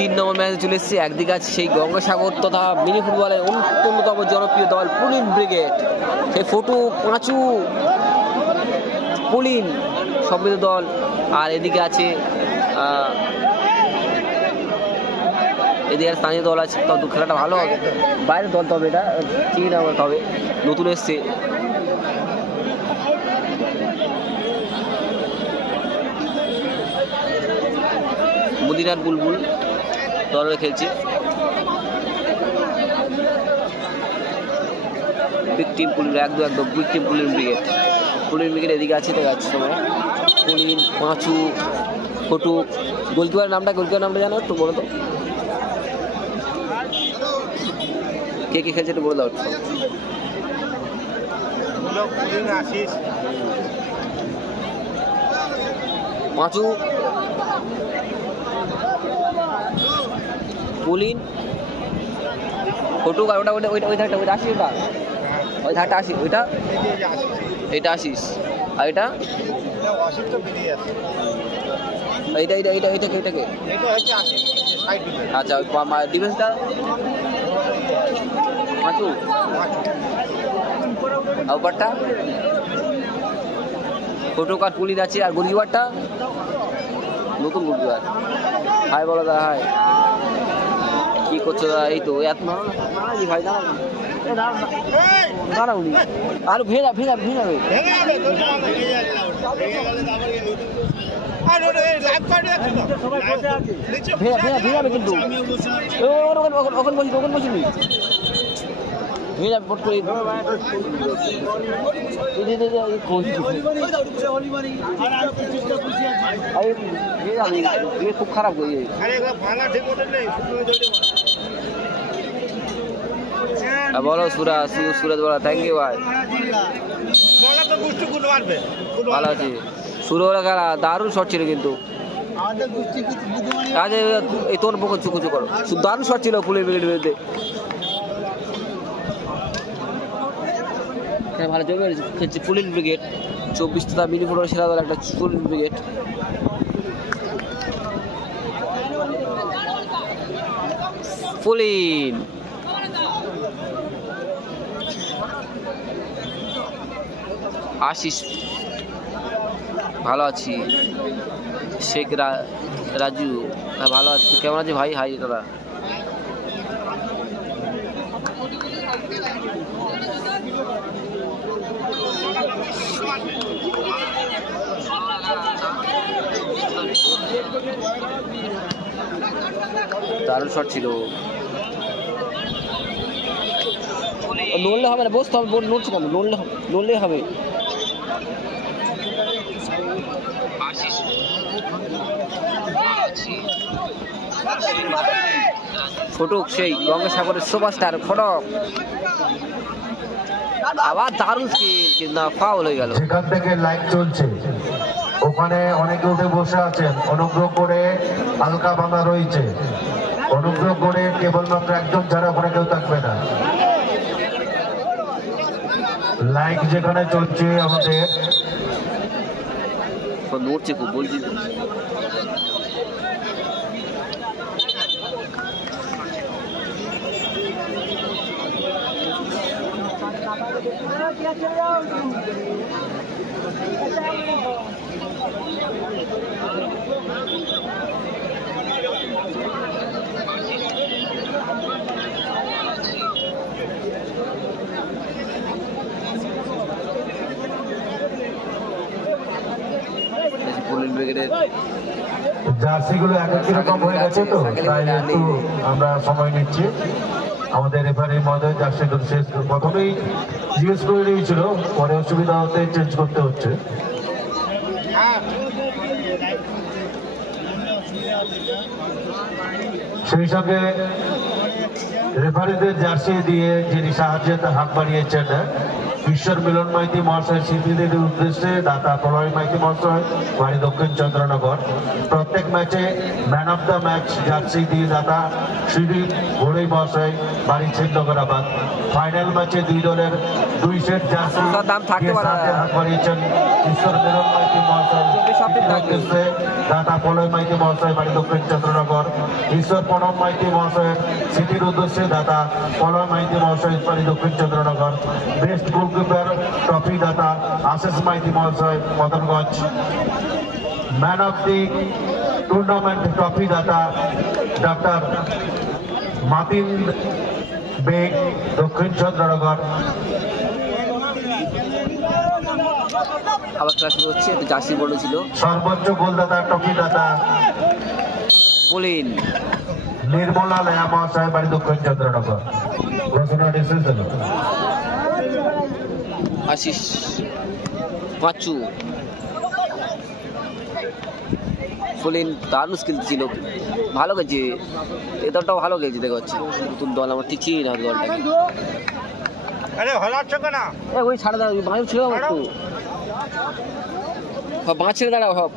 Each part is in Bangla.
তিন নম্বর ম্যাচে চলে এসেছি একদিকে আছে সেই গঙ্গাসাগর তথা মিনি ফুটবলের অন্যতম জনপ্রিয় দল পুলিন ব্রিগেড। সেই ফটু, পাঁচু, পুলিন সমৃদ্ধ দল। আর এদিকে আছে এদিকে স্থানীয় দল আছে, তবে খেলাটা ভালো হবে। বাইরের দল তবে এটা চিনি না তবে নতুন এসছে। মদিনার বুলবুল। দলে খেলছে। বিগ টিম পুলিন একদম team Pulin brigade Pulin brigade এদিকে আছে দেখা যাচ্ছে তোমরা পুলিন পাঁচু ফটুক গোলকিপার নামটা গোলকিপার নামটা জানো একটু বলো তো? কে কে খেলছে একটু বলে দাও। পাঁচু। পুলিন ফটুক আর ওটা ওইটা ওইটা ওই ধারটা ওইটা আসিস ওটা ওই ধারটা আসি ওইটা? এটা আসিস আর এটা? এইটা এইটা এইটা এইটাকে এইটাকে? আচ্ছা ডিফেন্সটা? পাঁচু আর ওপারটা? ফটুক আর পুলিন আছে আর গোলকিপারটা নতুন গোলকিপার হাই বলো দাদা হাই। কি করছ এই তো এত ভাই দাঁড়াও। না। এ দাঁড়াও না। দাঁড়াও নি আর ভেজা ভেজা যাবে কিন্তু। ওখানে বসি ওখানে বসি ভেজা পট করে। যে, যে, বলো সুরা সু- সুরজ বলো থ্যাংক ইউ ভাই ভালো আছি। হলো খেলা দারুণ শট ছিল কিন্তু। আমাদের গুষ্টি কি বুদ্ধিমানি আজ এই তোর পক্ষ চুকু চুকু করো। দারুণ শট ছিল ফুলের ব্রিগেড বিরুদ্ধে হ্যাঁ ভালো জমে খেলছে ফুলিন ব্রিগেড চব্বিশ তথা মিনি ফুটবল সেরা দল একটা ফুলিন ব্রিগেড ফুলিন। আশিস। ভালো আছি। শেখ রাজু হ্যাঁ ভালো আছি। কেমন আছি ভাই? হাই, দাদা। দারুণ শট ছিল। নড়লে হবে না, বসতে হবে নড়ছে কেন? নড়লে হবে নড়লে হবে। ফটক সেই গঙ্গাসাগরের সুপারস্টার ফটক। আবার দারুণ স্কিল কিন্তু না ফাউল হয়ে গেল। যেখান থেকে লাইট চলছে ওখানে অনেকে উঠে বসে আছেন অনুগ্রহ করে হালকা বাঁধা রয়েছে। অনুগ্রহ করে কেবলমাত্র একজন ছাড়া ওখানে কেউ থাকবে না। লাইক যেখানে চলছে আমাদের। নড়ছে খুব বলছি তো। এই যে পুলিন ব্রিগেডের জার্সিগুলো এক এক রকম হয়ে গেছে তো তাই একটু আমরা সময় নিচ্ছি। আমাদের রেফারি মহোদয় জার্সিগুলো শেষ। প্রথমেই জিজ্ঞেস করে নিয়েছিল পরে অসুবিধা হতে চেঞ্জ করতে হচ্ছে। সেই সঙ্গে রেফারিদের জার্সি দিয়ে যিনি সাহায্যের হাত বাড়িয়েছেন ঈশ্বর মিলন মাইতি মহাশয় স্মৃতিদের উদ্দেশ্যে দাতা প্রলয় মাইতি মহাশয় বাড়ি দক্ষিণ চন্দ্রনগর। প্রত্যেক ম্যাচে man of the match jersey দিয়ে দাতা শ্রী ঘোড়ই মহাশয় বাড়ি ছিন্নগরাবাদ। ফাইনাল ম্যাচে দুই দলের দুই সেট জার্সি দাম থাকতে পারে হাত বাড়িয়েছেন ঈশ্বর মিলন মাইতি দাতা প্রলয় মাইতি মহাশয় বাড়ি দক্ষিণ চন্দ্রনগর ঈশ্বর প্রণব মাইতি মহাশয়ের স্মৃতির উদ্দেশ্যে দাতা পলয় মাইতি মহাশয় বাড়ি Dakshin Chandranagar best goalkeeper trophy দাতা আশিস মাইতি মহাশয় Madanganj. Man of the tournament trophy data doctor Matin বেগ দক্ষিণ চন্দ্রনগর। আবার খেলা শুরু হচ্ছে জার্সি বড় ছিল সর্বোচ্চ গোলদাতা নির্মলা লয়া মহাশয় বাড়ি দক্ষিণ চন্দ্রনগর। শেষ হলো আশিস পাঁচু। ফুলিন দারুণ স্কিল ছিল। ভালো গেছে এ দলটাও ভালো গেছে দেখতে পাচ্ছি নতুন দল আমার ঠিক না দলটাকে। আরে ভালো কেন? ওই ছাড়া দাঁড়া বাঁশ ছিল আমার একটু। হ্যাঁ বাঁশ ছেড়ে দাঁড়াও হব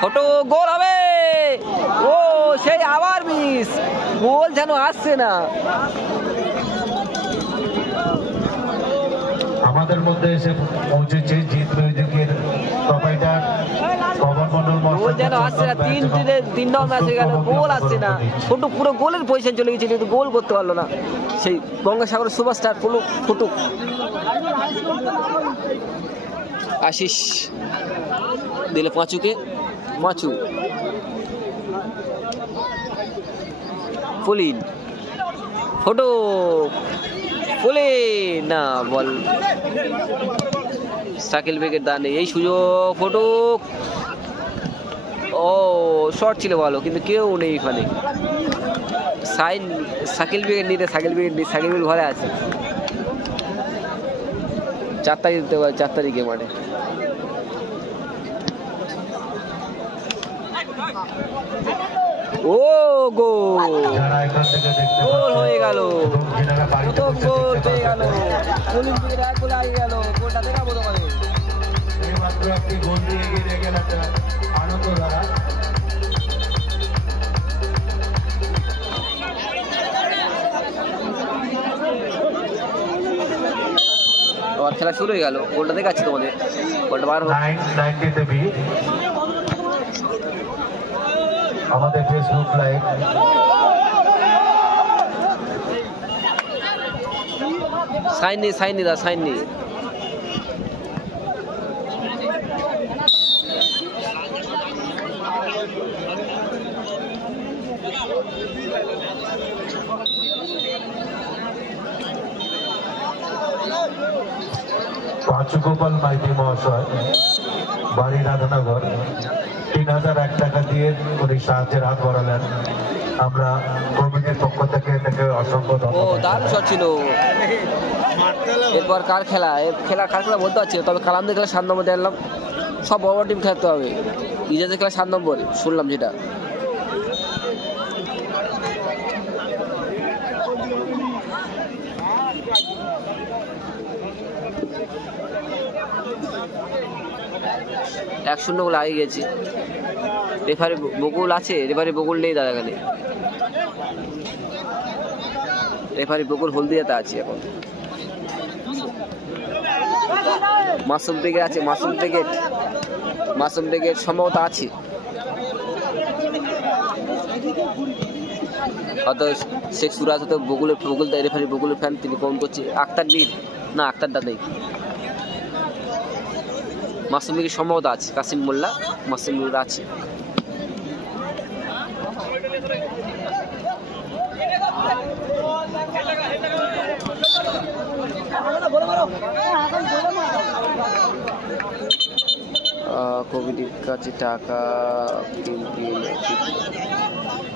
ফটো, গোল হবে! ও, সেই আবার মিস। গোল যেন আসছে না। আমাদের মধ্যে এসে পৌঁছেছে প্রোপাইটার পবন মন্ডল গোল যেন আসছে না তিন তিন নম্বর ম্যাচ হয়ে গেল গোল আসছে না। পুরো গোলের পজিশন চলে গেছে কিন্তু গোল করতে পারল না। সেই গঙ্গাসাগর সুপারস্টার ফুলু ফুটুক। আশিস দিলে পাঁচুকে। পাঁচু। ফুলিন। ফটো ফুলিন। না বল। সাকিল বেগের দানে এই সুযোগ ফটুক। ও শর্ট ছিল ভালো, কিন্তু কেউ নেই এখানে। সাইন সাকিল বেগের নিতে সাকিল বেগের নেই সাকিল বেগ ঘরে আছে। চার তারিখ দিতে পারে, চার তারিখে মাঠে ও দেখতে গোল হয়ে গেল। প্রথম গোল আগে গেল। গোলটা দেখাবো তোমাদের। এইমাত্র একটি গোল দিয়ে এগিয়ে গেল আনন্দ দ্বারা। খেলা শুরু হয়ে গেল। গোলটা দেখাচ্ছি তোমাদের। গোলটা বার নাইন নাইনটিতে বি আমাদের ফেসবুক লাইভ সাইন নেই সাইন নেই দা সাইন নেই পাঁচু গোপাল মাইতি মহাশয় বাড়ি রাধানগর। তিন হাজার এক টাকা দিয়ে উনি সাহায্যের হাত বাড়ালেন। আমরা কমিটির পক্ষ থেকে তাকে অসংখ্য ও দারুণ শট ছিল। এরপর কার খেলা? খেলা কার খেলা বলতে পারছি তবে কালামদের খেলা সাত নম্বর জানলাম সব বড় বড় টিম খেলতে হবে। নিজেদের খেলা সাত নম্বর শুনলাম যেটা। এক শূন্য গোল আগে গেছে। রেফারি বকুল আছে রেফারি বকুল নেই দাদা এখানে রেফারি বকুল হলদিয়াতে আছে এখন। মাসুম ব্রিগেড আছে, মাসুম ব্রিগেড মাসুম ব্রিগেড সম্ভবত আছে। হয়তো শেখ সুরাজ হয়তো বগুলের বগুল রেফারি বগুলের ফ্যান তিনি ফোন করছে। আক্তার নীর না আক্তারটা নেই। মাসুম ব্রিগেড সম্ভবত আছে কাসিম মোল্লা মাসুম ব্রিগেড আছে। কমিটির কাছে টাকা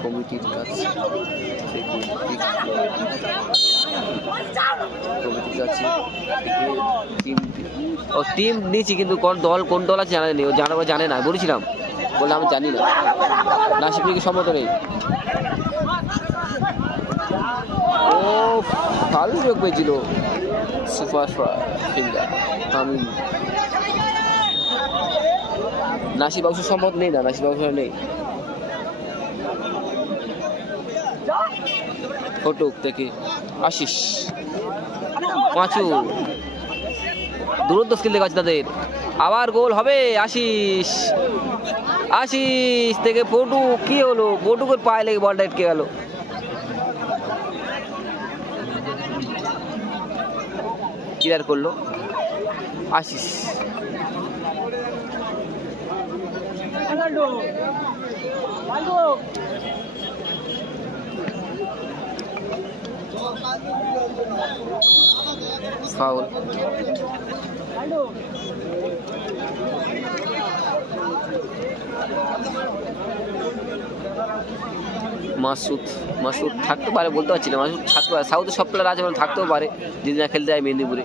কমিটির কাছে ও টিম নিয়েছি, কিন্তু কোন দল কোন দল আছে জানা নেই, ও জানা জানে না, বলেছিলাম। বললে আমি জানি না। লিগে সম্মত নেই। ও ভালো যোগ পেয়েছিল। সুপার ফিল্ডার আমি নাসির বাবু সম্পদ নেই না নাসির বাবু নেই। ফটুক থেকে আশিস। পাঁচু। দুরন্ত স্কিল দেখাচ্ছে তাদের। আবার গোল হবে আশিস। আশিস থেকে পটু, কি হলো? পটুকের পায়ে লেগে বলটা আটকে গেল। ক্লিয়ার করল। আশিস। ফাউল। মাসুদ মাসুদ থাকতে পারে বলতে পারছি না, মাসুদ থাকতে পারে। সাউথের সব প্লেয়ার আছে মানে থাকতেও পারে, যদি না খেলতে যায় মেদিনীপুরে।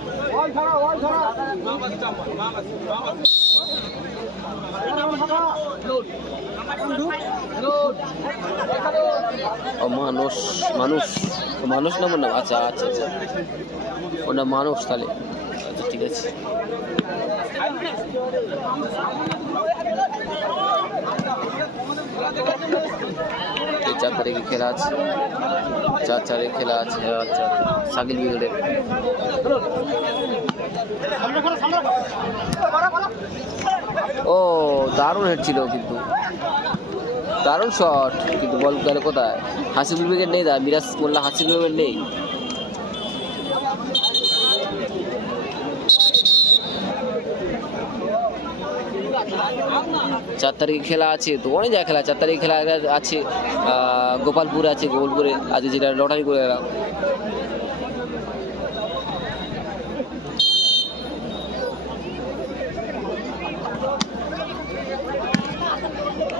মানুষ মানুষ। মানুষ না মনে? আচ্ছা আচ্ছা আচ্ছা। ওটা মানুষ তাহলে। আচ্ছা ঠিক আছে। এই চার তারিখে খেলা আছে। চার চারে খেলা আছে সাকিল ব্রিগেডের ও, দারুণ হেড ছিল কিন্তু। দারুণ শট কিন্তু বল গেল কোথায়? হাসিবুল ব্রিগেড নেই দা মিরাজ মোল্লা হাসিবুল ব্রিগেড নেই। চার তারিখে খেলা আছে, তো অনেক জায়গায় খেলা চার তারিখে খেলা আছে গোপালপুরে আছে, গোপালপুরে আজকে যেটা লটারি করে এলাম।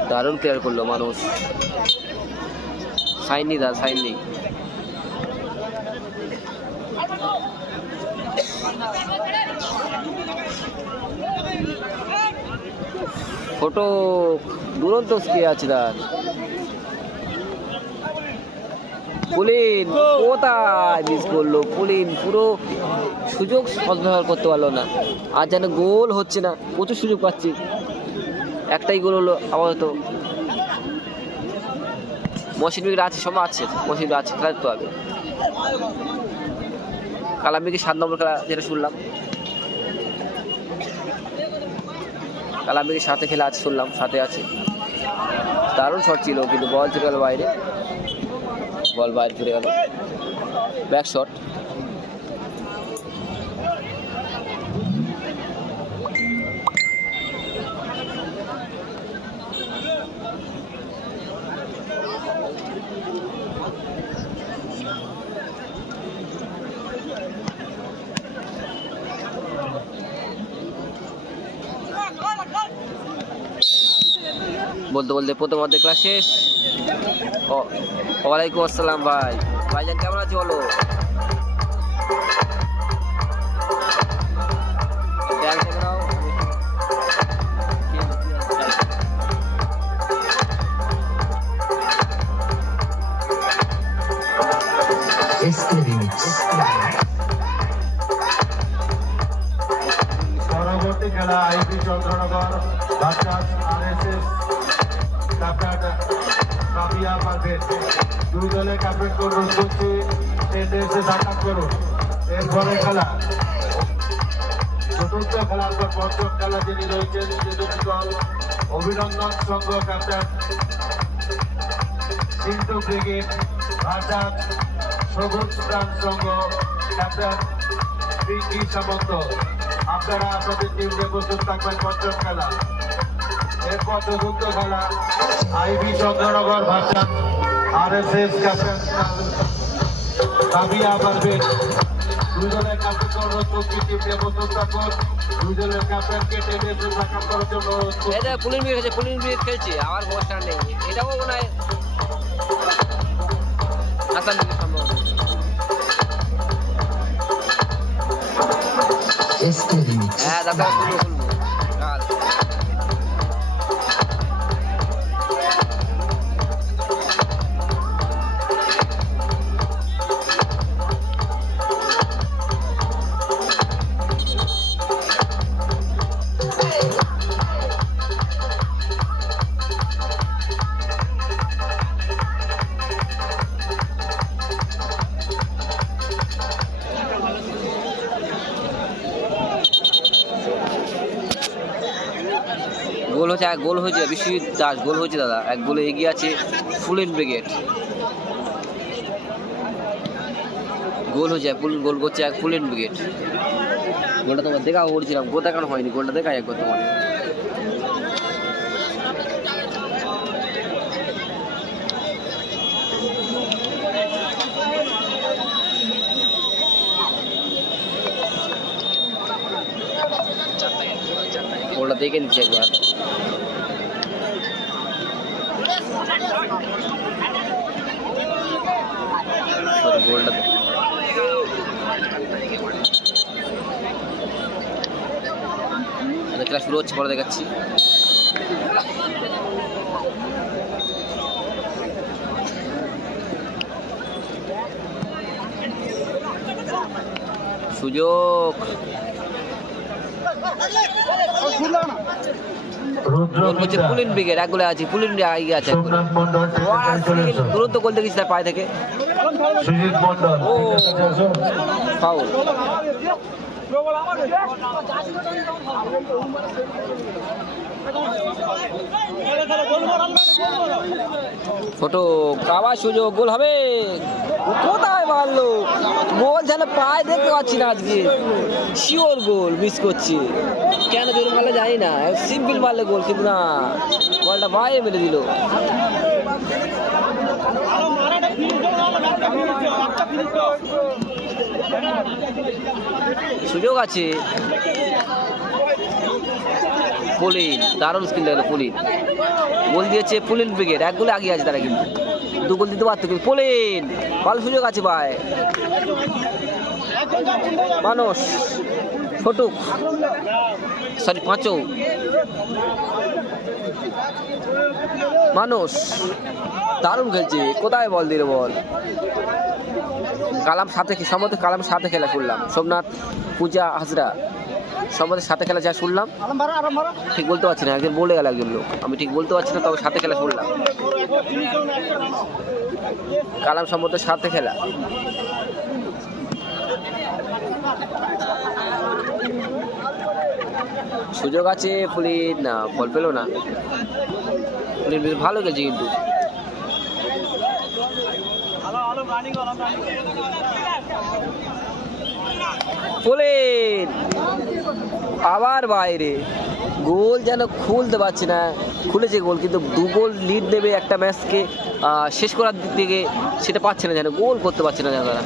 দারুণ প্লেয়ার করল মানুষ। সাইন দা সাইন ফটো দুরন্ত তার? পুলিন কোথায় মিস করল? পুলিন পুরো সুযোগ সদ্ব্যবহার করতে পারল না। আর যেন গোল হচ্ছে না, প্রচুর সুযোগ পাচ্ছি। একটাই গোল হলো আপাতত। মহসিন বিকেট আছে সব আছে। মহসিন আছে খেলা হবে। কালাম্বিকে সাত নম্বর খেলা যেটা শুনলাম। কালাম্বিকে সাথে খেলে আছে শুনলাম, সাথে আছে। দারুণ শট ছিল, কিন্তু বল চলে গেল বাইরে। বল বাইরে চলে গেল। ব্যাক শট বলতে বলতে প্রথম অর্ধেক ক্লাস শেষ ও ওয়ালাইকুম আসসালাম ভাই ভাইজান কেমন আছি বলো প্রাণ সংঘ ক্যাপ্টেন পিঙ্কি সামন্ত আপনারা আপনাদের টিমকে প্রস্তুত থাকবেন পঞ্চম খেলা এরপর চতুর্থ খেলা আইবি চন্দ্রনগর ভাষা R S S captain Parvez দুই দলের ক্যাপ্টেন করছি টিমকে প্রস্তুত থাকুন দলের ক্যাপ্টেনকে টেনে ব্যাকআপ করার জন্য। এটা পুলিন ব্রিগেড আছে, পুলিন ব্রিগেড খেলছে আবার বস নেই এটাও মনে হয় হাসান ব্রিগেড সম্ভবত SK Remix. গোল হচ্ছে এক গোল হয়েছে বিশ্বজিৎ দাস, গোল হয়েছে দাদা। এক গোলে এগিয়ে আছে ফুলেন ব্রিগেড। গোল হয়েছে ফুল গোল করছে এক ফুলেন ব্রিগেড। গোলটা তোমার দেখা করছিলাম গোল দেখানো হয়নি? গোলটা দেখাই একবার তোমার। দেখে নিচ্ছে একবার। গোলটা খেলা শুরু হচ্ছে পরে দেখাচ্ছি। সুযোগ। মিত্রা, পুলিন ব্রিগেড এক গোলে আছে পুলিন এগিয়ে আছে দূরত্ব গোলে। দেখেছি তার পায়ে থেকে ও। ফটো কাবার সুযোগ, গোল হবে। কোথায় মারলো গোল যেন পায়ে দেখতে পাচ্ছি না আজকে। শিওর গোল মিস করছি। কেন জোর মারলে জানি না সিম্পল মারলে গোল, কিন্তু না, বলটা পায়ে মেরে দিল। সুযোগ আছে। পুলিন, দারুণ স্কিল লাগল পুলিন। গোল দিয়েছে পুলিন ব্রিগেড, এক গোলে আগিয়ে আছে তারা কিন্তু। দু গোল দিতে পারতো কিন্তু। পুলিন ভালো সুযোগ আছে ভাই। মানুষ, ফটুক। সরি পাঁচও মানুষ, দারুণ খেলছে। কোথায় বল দিল বল? কালাম সাথে সম্ভবত কালাম সাথে খেলা করলাম। সোমনাথ, পূজা, হাজরা। সম্ভবত সাথে খেলা যা শুনলাম, ঠিক বলতে পারছি না, একজন বলে গেল একজন লোক। আমি ঠিক বলতে পারছি না, তবে সাথে খেলা শুনলাম। কালাম সম্ভবত সাথে খেলা। সুযোগ আছে ফুলির? না, ফল পেল না। ভালো খেলছে কিন্তু। ফুলিন আবার বাইরে। গোল যেন খুলতে পারছে না। খুলেছে গোল, কিন্তু দু গোল লিড দেবে একটা ম্যাচকে শেষ করার দিক থেকে সেটা পাচ্ছে না যেন, গোল করতে পারছে না যেন তারা।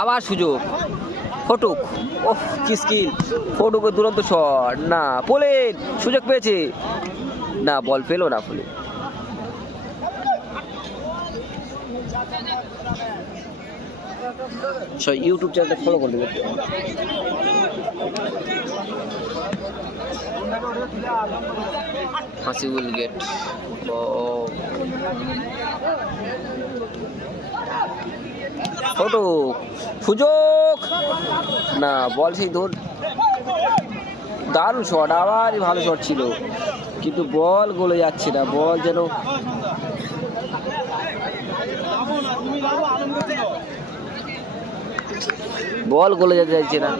আবার সুযোগ। ফটুক, ওহ, কি স্কিল ফটুকের দুরন্ত শট না, পোলেন, সুযোগ পেয়েছে। না বল পেল না ফুলে। সব ইউটিউব চ্যানেলটা ফলো করে দেবে হাসি উইল গেট ফটো সুযোগ। না, বল সেই ধর। দারুণ শট আবারই ভালো শট ছিল। কিন্তু বল গলে যাচ্ছে না, বল যেন বল গলে যেতে চাইছে না।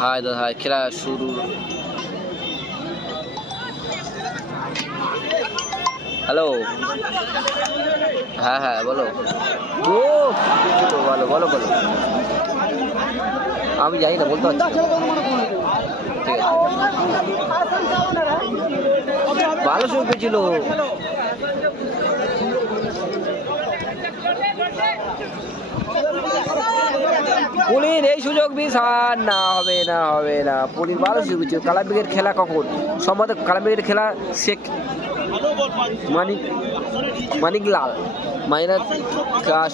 হায় দাদা হায়, খেলা শুরু। হ্যালো? হ্যাঁ হ্যাঁ বলো। ও বলো বলো বলো। আমি জানি না, বলতে পারছি ঠিক আছে। ভালো সুযোগ পেয়েছিল পুলির এই সুযোগ মিস আর না হবে না হবে, না। পুলির ভালো সুযোগ পেয়েছিল কালাবিগের খেলা কখন? সম্ভবত কালাবিগের খেলা শেখ মানিক মানিক লাল মাইনা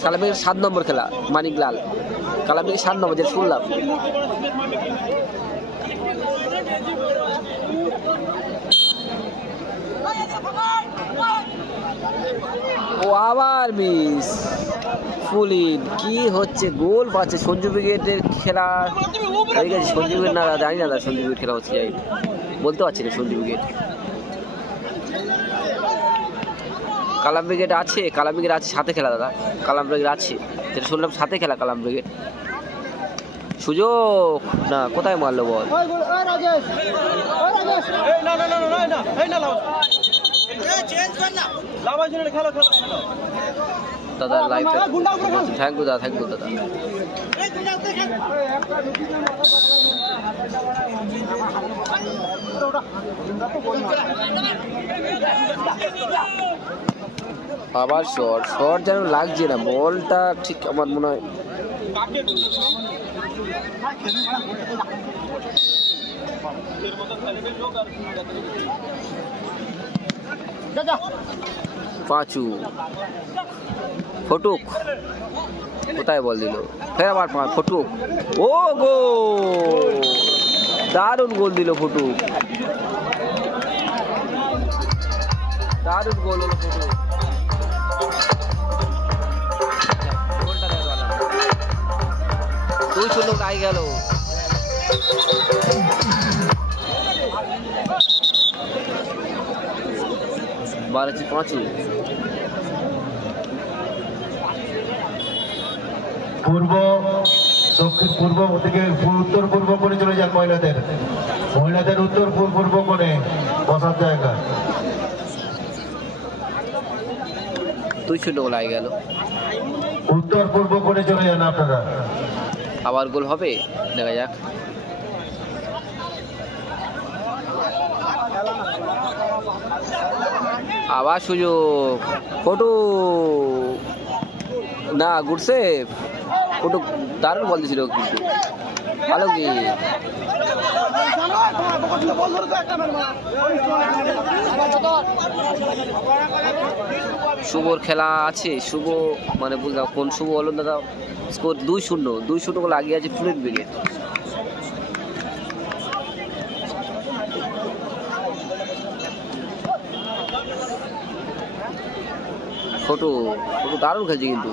কালাবিগের সাত নম্বর খেলা মানিক লাল কালাবিগের সাত নম্বর, যেটা শুনলাম। ও আবার মিস ফুলিন কি হচ্ছে গোল পাচ্ছে সঞ্জু ব্রিগেডের খেলা হয়ে গেছে সঞ্জু ব্রিগেড না জানি না দাদা সঞ্জু খেলা হচ্ছে যাই বলতে পারছি না সঞ্জু ব্রিগেড কালাম ব্রিগেড আছে কালাম ব্রিগেড আছে সাথে খেলা দাদা কালাম ব্রিগেড আছে যেটা শুনলাম সাথে খেলা কালাম ব্রিগেড সুযোগ না কোথায় মারলো বল দাদা লাইভ থ্যাংক ইউ দাদা থ্যাংক ইউ দাদা। আবার শর্ট শর্ট যেন লাগছে না বলটা ঠিক আমার মনে হয়। পাঁচু। ফটুক। কোথায় বল দিল? ফের আবার ফটুক। ও গো! দারুণ গোল দিল ফটুক। দারুণ গোল হলো ফটুক। দুই শূন্য গায়ে গেল। বাড়াচ্ছি পাঁচু পূর্ব দক্ষিণ পূর্ব থেকে উত্তর পূর্ব করে চলে যান মহিলাদের। মহিলাদের উত্তর পূর্ব করে বসার জায়গা। দুই শূন্য গায়ে গেল। উত্তর পূর্ব করে চলে যান আপনারা। আবার গোল হবে? দেখা যাক। আবার সুযোগ। ফটো। না গুডসে ফটো দারুণ বল দিয়েছিল কিন্তু। ভালো কি? শুভর খেলা আছে। শুভ মানে বুঝলাম কোন শুভ? হলো দাদা স্কোর দুই শূন্য। দুই শূন্য লাগিয়ে আছে ফুলের ব্রিগেড ফটো ফটো দারুণ খেলছে কিন্তু।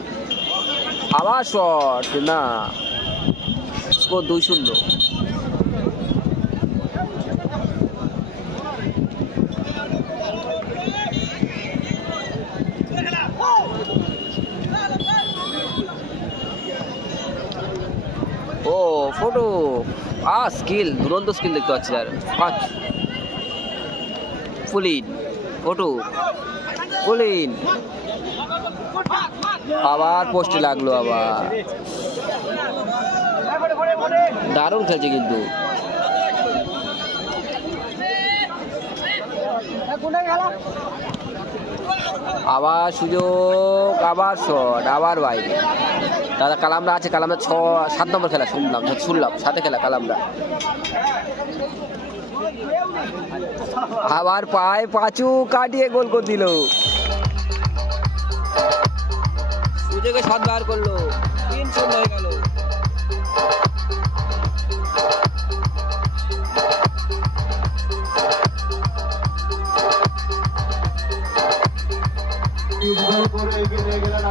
আবার শট না। স্কোর দুই শূন্য। ও ফটো আ স্কিল দুরন্ত স্কিল দেখতে পাচ্ছি আর। পাঁচ। ফুলিন। ফটো ফুলিন আবার পোস্টে লাগল আবার। দারুণ খেলছে কিন্তু। আবার সুযোগ, আবার শট আবার বাইরে দাদা, কালামরা আছে, কালামরা ছ, সাত নম্বর খেলা শুনলাম শুনলাম, সাথে খেলা, কালামরা। আবার পায়ে পাঁচু কাটিয়ে গোল করে দিল। সুযোগে সাত বার করল। তিন শূন্য হয়ে গেল।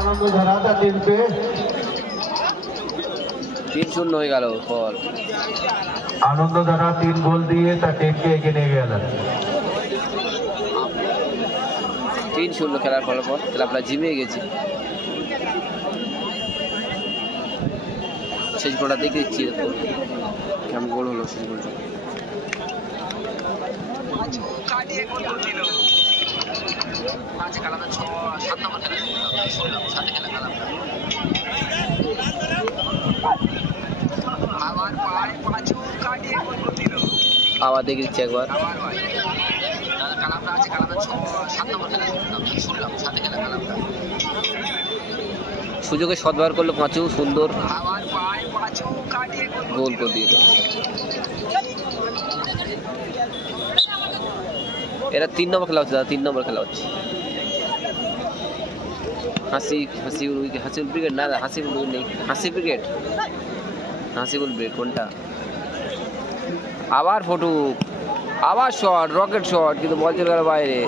আনন্দ ধারাটা তিন পেয়ে। তিন শূন্য হয়ে গেল ফল আনন্দ ধারা তিন গোল দিয়ে তার টিমকে এগিয়ে নিয়ে গেলেন তিন শূন্য খেলার ফলার পর ক্লাবটা জিমে গেছে। শেষ গোলটা দেখে দিচ্ছি কেমন গোল হলো শেষ গোলটা? আবার পায়ে পাঁচু কাটিয়ে গোল করে দিল আবার দেখে দিচ্ছি একবার। সুযোগে সদ্ব্যবহার করল পাঁচু, সুন্দর। গোল করে দিল এরা তিন নম্বর খেলা হচ্ছে, দাদা, তিন নম্বর খেলা হচ্ছে। হাসি হাসিউল উইকেট হাসিউল ব্রিগেড না হাসিবুল উইকেট নেই। হাসি ব্রিগেড হাসিবুল ব্রিগেড কোনটা? আবার ফটুক, আবার শট, রকেট শট, কিন্তু বল চলে গেল বাইরে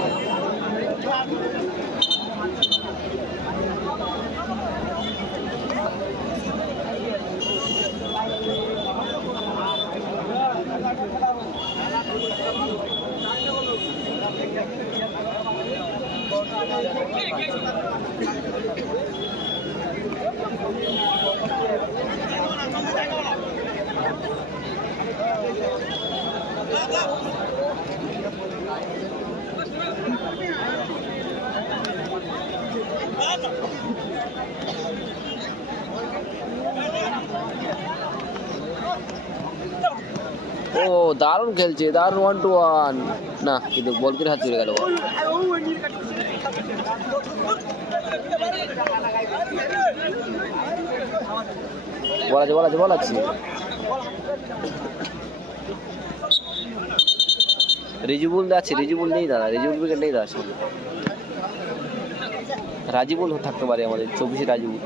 ও দারুণ খেলছে, দারুণ ওয়ান টু ওয়ান না, কিন্তু বল করে হাত চলে গেল। বল আছে বল আছে বল আছে। রিজুবুল আছে, রিজুবুল নেই দাদা রিজুবুল উইকেট নেই দাদা রাজিবুল থাকতে পারে আমাদের, চব্বিশে রাজিবুল।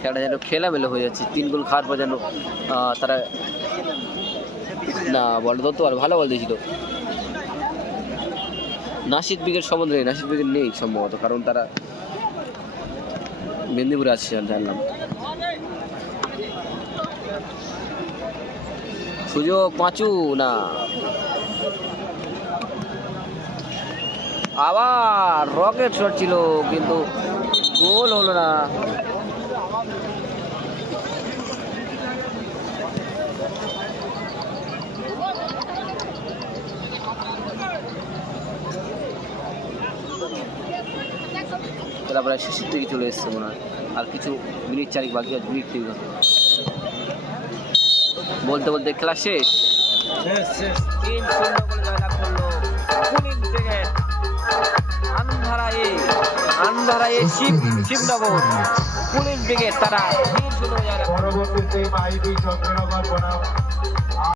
খেলাটা যেন খেলামেলো হয়ে যাচ্ছে। তিন গোল খাওয়ার পর যেন তারা না, বল ধরতে পারে ভালো বল দিয়েছিল। নাসিদ উইকেট সম্বন্ধে নেই নাসিদ উইকেট নেই সম্ভবত, কারণ তারা মেদিনীপুরে আসছে জানলাম। সুযোগ পাঁচু, না। আবার রকেট শট ছিল কিন্তু গোল হলো না। খেলা প্রায় শেষের দিকে চলে এসছে মনে হয়। আর কিছু মিনিট চারিক বাকি আছে মিনিট তিন। বলতে বলতে খেলা শেষ। তিন শূন্য। আন্ধারায়ে আন্ধারায়ে শিব শিবনগর। পুলিশ ব্রিগেড তারা। তিন শূন্য জয়লাভ পরবর্তীতে